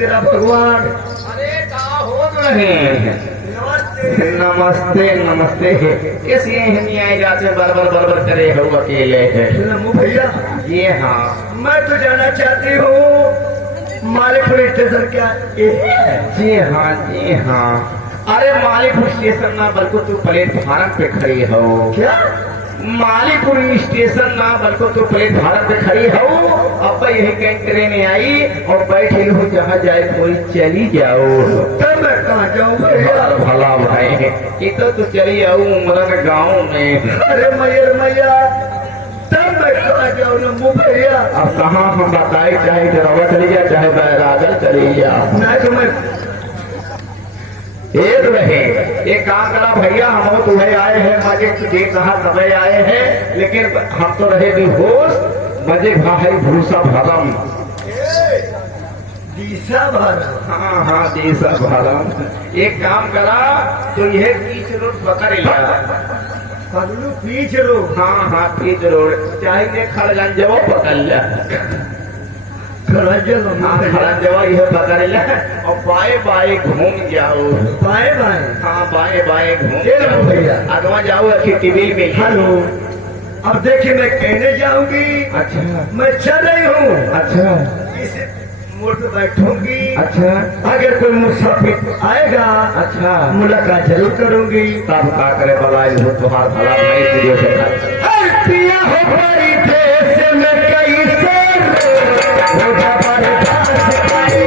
तेरा भगवान। अरे कहा हो रहे हैं? नमस्ते। नमस्ते नमस्ते। कैसे नहीं आए जाते बरबर बरबर करे हो अकेले है? नमो भैया। ये हाँ, मैं तो जाना चाहती हूँ मालिकपुर स्टेशन क्या जी हाँ जी हाँ। अरे मालीपुर स्टेशन ना बल्कि तू प्लेटफार्म पे खड़ी हो। क्या? मालीपुर स्टेशन ना बल्कि तू प्लेटफार्म पे खड़ी हो। अब यही कहीं ट्रेन आई और बैठे हो जहाँ जाए कोई चली जाओ। तब मैं कहाँ जाऊँ भैया? भला भाई ये तो तू चली आओ उमरन गाँव में। अरे मैया तब मैं कहाँ जाऊँ नमो भैया? अब कहाँ हम बताए, चाहे डरावा चली जा चाहे बैरागल चली जा। नहीं तो मैं एक रहे एक काम करा भैया, हम तुम्हें आए हैं मजे तुझे कहा समय आए हैं, लेकिन हम तो रहे बेहोश मजे भाई भूसा भरम। दिशा भर। हाँ हाँ देसा भरम। एक काम करा तो यह बीच रोड पकड़ लिया। पगलू पीछ रो। हाँ हाँ बीच रोड चाहे खड़गंज जब पकड़ लिया। खड़गंज जब यह पकड़ लिया और बाएं बाएं घूम जाओ। बाएं बाएं। हाँ बाएं बाएं घूम जाओ भैया। अगवा जाओ अच्छी टीवी में। हेलो, अब देखिए मैं कहने जाऊंगी। अच्छा मैं चल रही हूँ। अच्छा इस मोड़ पे बैठूंगी। अच्छा अगर कोई मुसाफिर आएगा अच्छा मुलाकात जरूर करूंगी। तब का करे भलाई हो तुम्हार भला नहीं वीडियो से हर पिया हो भाई देश में कैसे हो जबरदस्त भाई।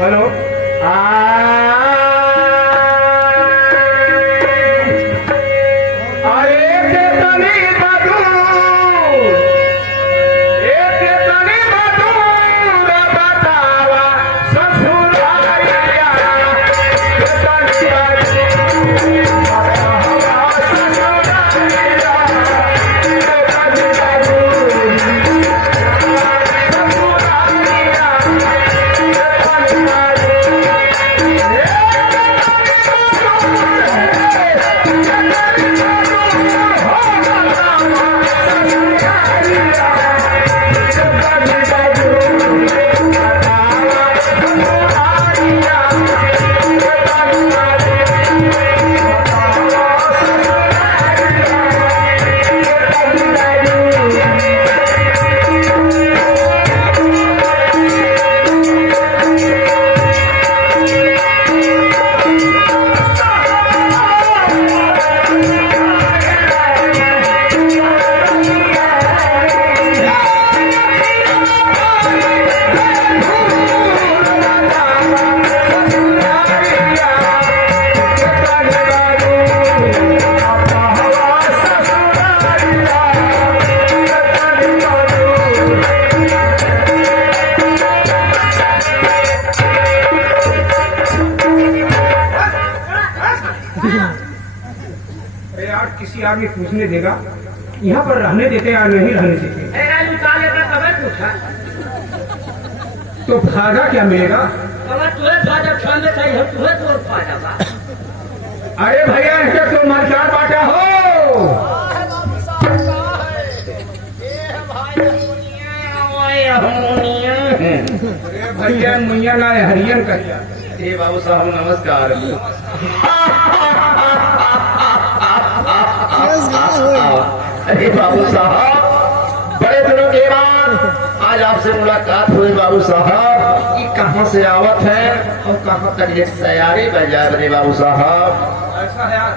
हेलो अरे केतनी मधुर केतनी मधुर बतावा ससुरारिया किसी आगे पूछने देगा यहाँ पर रहने देते या नहीं रहने देते, तो फायदा क्या मिलेगा? अरे भैया ऐसे तो मरचार बांटा हो। अरे भैया मुइया ना हरियन करिया। बाबू साहब नमस्कार। अरे बाबू साहब, बड़े दिनों के बाद आज आपसे मुलाकात हुई बाबू साहब। ये कहाँ से आवत है और कहाँ तक ये तैयारी बजा रहे बाबू साहब? ऐसा है यार,